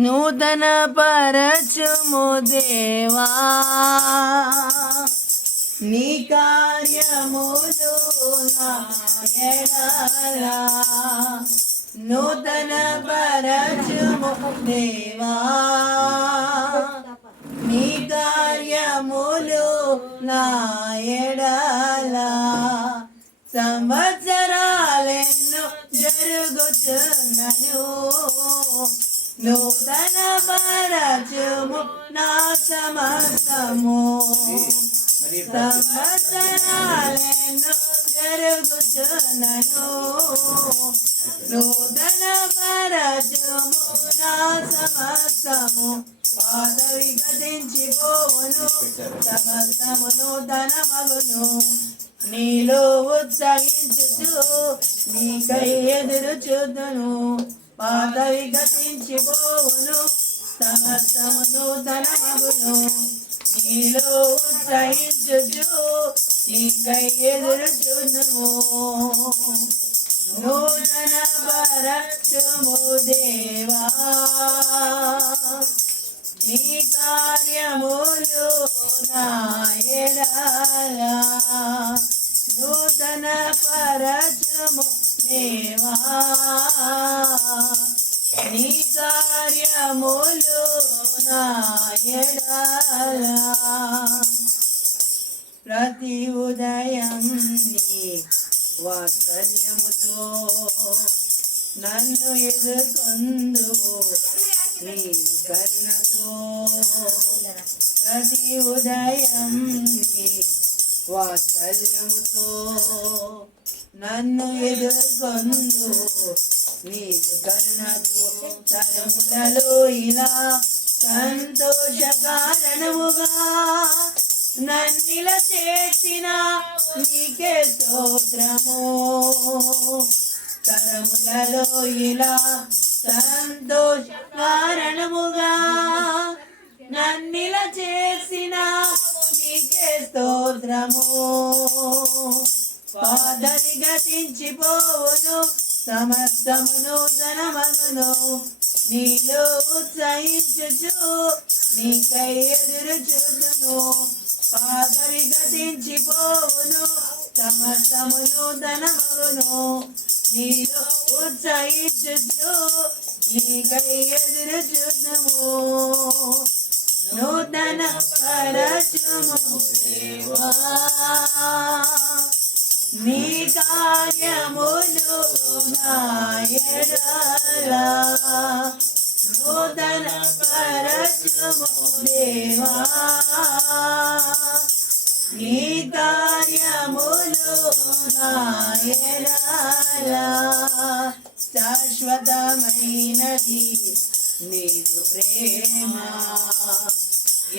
నూతన పరచుము దేవా నీ కార్యములు నా ఎడల నూతన పరచుము దేవా నీ కార్యములు నా ఎడల సంవత్సరాలెన్నో జరుగుతున్నను నూతన పరచుము నా సమస్తము సంవత్సరాలెన్నో జరుగుతున్నను నూతన పరచుము నా సమస్తము పాదవి గతించిపోవును సమస్తము నూతన మగును నీలో ఉత్సహించుచు నీకై ఎదురు చూదును పాదవి గతించిపోవును సమస్తము నూతన మగును నీలో ఉత్సహించుచు నీకై ఎదురు చూదును నూతన పరచుము దేవా నీ కార్యములు నా ఎడల నూతన పరచుము దేవా నీ కార్యములు నా ఎడల ప్రతి ఉదయం నీ వాత్సల్యముతో నన్ను ఎదుర్కొందువు నీ కరుణతో ప్రతి ఉదయం నీ వాత్సల్యముతో నన్ను ఎదుర్కొందు నీదు కరుణతో తరములలో ఇలా సంతోషకారణముగా నన్నిల చేసిన నీకే స్తోత్రము తరములలో ఇలా సంతోష కారణముగా నన్నిల చేసిన నీకే స్తోత్రము పాదవి గతించిపోవును సమస్తమును ధనమగును నీలో ఉత్సహించుచు నీకై ఎదురు చూదును పాదవి గతించిపోవును సమస్తమును ధనమగును నీలో ఉత్సహించుచు నీకై ఎదురు చూదుము నూతన పరచుము దేవా నీ కార్యములు నా ఎడల నూతన పరచుము దేవా నీ కార్యములు నా ఎడల శాశ్వతమైనది నీదు ప్రేమ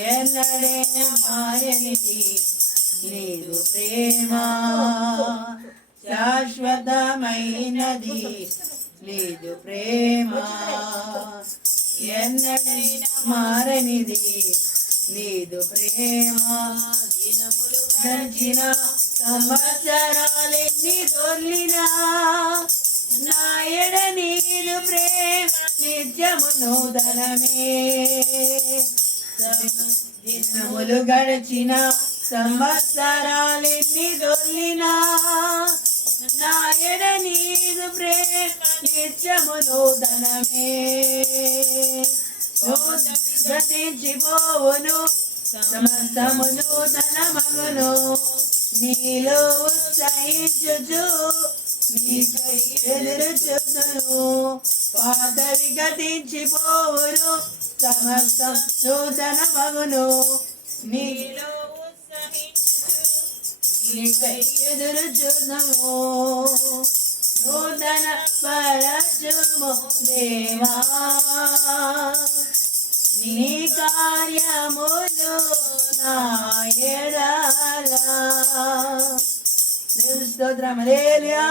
ఎన్నడే మాయనిది నీదు ప్రేమ శాశ్వతమైనది నీదు ప్రేమ ఎన్నడైనా మారనిది నీదు ప్రేమ దినములు గడిచిన సంవత్సరాలెన్ని దొర్లినా నా ఎడ నీదు ప్రేమ నిత్యము నూతనమే దినములు గడిచిన సంవత్సరాలెన్ని దొర్లినా నా ఎడ నీదు ప్రేమ నిత్యము నూతనమే గతించిపోవును సమస్తము నూతన మగును నీలో ఉత్సహించుచు నీకై ఎదురు చూదును పాదవి గతించిపోవును సమస్తం నూతన మగును నీలో ఉత్సహించుచు నీకై ఎదురు చూదును నూతన పరచుము దేవా నీ కార్యములు నా ఎడల స్తోత్రం హల్లెలూయా.